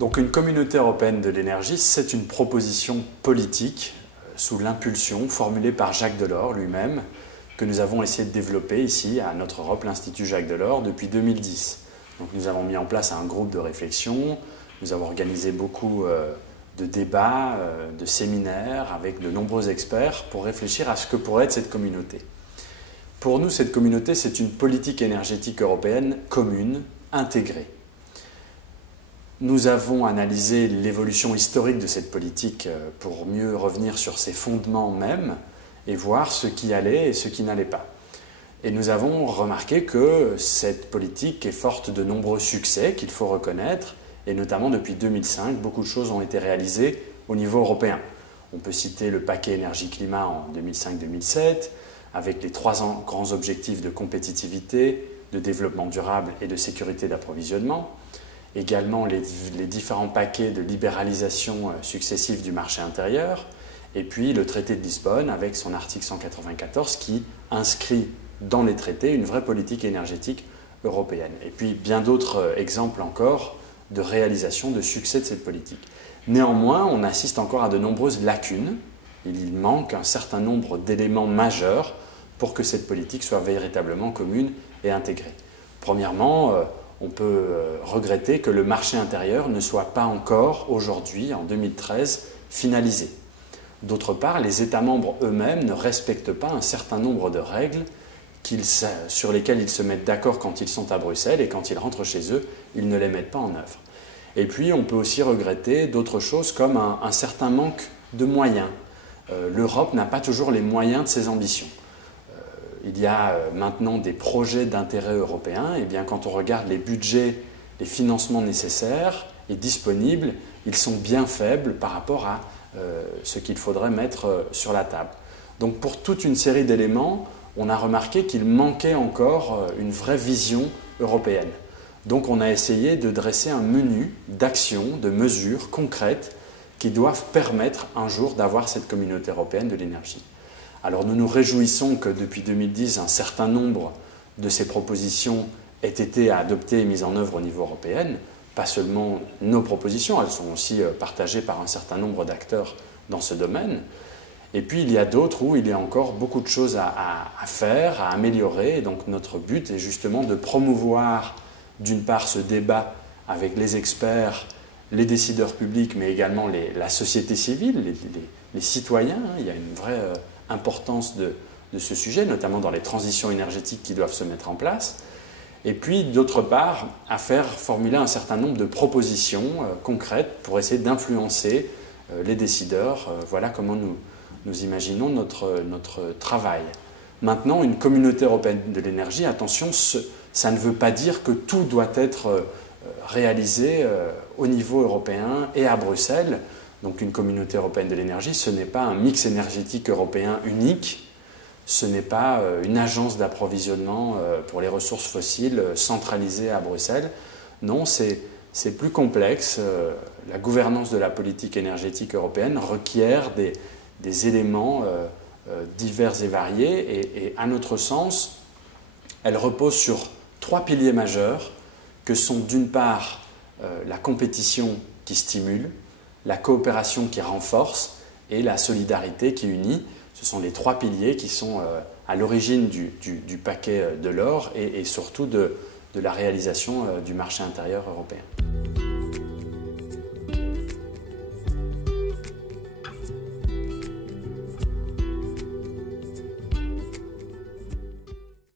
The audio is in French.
Donc une communauté européenne de l'énergie, c'est une proposition politique sous l'impulsion formulée par Jacques Delors lui-même, que nous avons essayé de développer ici à notre Europe, l'Institut Jacques Delors, depuis 2010. Donc nous avons mis en place un groupe de réflexion, nous avons organisé beaucoup de débats, de séminaires avec de nombreux experts pour réfléchir à ce que pourrait être cette communauté. Pour nous, cette communauté, c'est une politique énergétique européenne commune, intégrée. Nous avons analysé l'évolution historique de cette politique pour mieux revenir sur ses fondements même et voir ce qui allait et ce qui n'allait pas. Et nous avons remarqué que cette politique est forte de nombreux succès qu'il faut reconnaître, et notamment depuis 2005, beaucoup de choses ont été réalisées au niveau européen. On peut citer le paquet énergie-climat en 2005-2007, avec les 3 grands objectifs de compétitivité, de développement durable et de sécurité d'approvisionnement. Également les différents paquets de libéralisation successive du marché intérieur, et puis le traité de Lisbonne avec son article 194 qui inscrit dans les traités une vraie politique énergétique européenne. Et puis bien d'autres exemples encore de réalisation, de succès de cette politique. Néanmoins, on assiste encore à de nombreuses lacunes. Il manque un certain nombre d'éléments majeurs pour que cette politique soit véritablement commune et intégrée. Premièrement, on peut regretter que le marché intérieur ne soit pas encore, aujourd'hui, en 2013, finalisé. D'autre part, les États membres eux-mêmes ne respectent pas un certain nombre de règles sur lesquelles ils se mettent d'accord quand ils sont à Bruxelles, et quand ils rentrent chez eux, ils ne les mettent pas en œuvre. Et puis, on peut aussi regretter d'autres choses comme un certain manque de moyens. L'Europe n'a pas toujours les moyens de ses ambitions. Il y a maintenant des projets d'intérêt européen, et bien quand on regarde les budgets, les financements nécessaires et disponibles, ils sont bien faibles par rapport à ce qu'il faudrait mettre sur la table. Donc pour toute une série d'éléments, on a remarqué qu'il manquait encore une vraie vision européenne. Donc on a essayé de dresser un menu d'actions, de mesures concrètes qui doivent permettre un jour d'avoir cette communauté européenne de l'énergie. Alors nous nous réjouissons que depuis 2010, un certain nombre de ces propositions aient été adoptées et mises en œuvre au niveau européen. Pas seulement nos propositions, elles sont aussi partagées par un certain nombre d'acteurs dans ce domaine. Et puis il y a d'autres où il y a encore beaucoup de choses à faire, à améliorer. Et donc notre but est justement de promouvoir d'une part ce débat avec les experts, les décideurs publics, mais également la société civile, les citoyens. Il y a une vraie importance de ce sujet, notamment dans les transitions énergétiques qui doivent se mettre en place. Et puis, d'autre part, à faire formuler un certain nombre de propositions concrètes pour essayer d'influencer les décideurs. Voilà comment nous imaginons notre travail. Maintenant, une communauté européenne de l'énergie, attention, ça ne veut pas dire que tout doit être réalisé au niveau européen et à Bruxelles. Donc une communauté européenne de l'énergie, ce n'est pas un mix énergétique européen unique, ce n'est pas une agence d'approvisionnement pour les ressources fossiles centralisée à Bruxelles. Non, c'est plus complexe. La gouvernance de la politique énergétique européenne requiert des éléments divers et variés, et à notre sens, elle repose sur 3 piliers majeurs que sont d'une part la compétition qui stimule, la coopération qui renforce et la solidarité qui unit. Ce sont les 3 piliers qui sont à l'origine du paquet Delors et surtout de la réalisation du marché intérieur européen.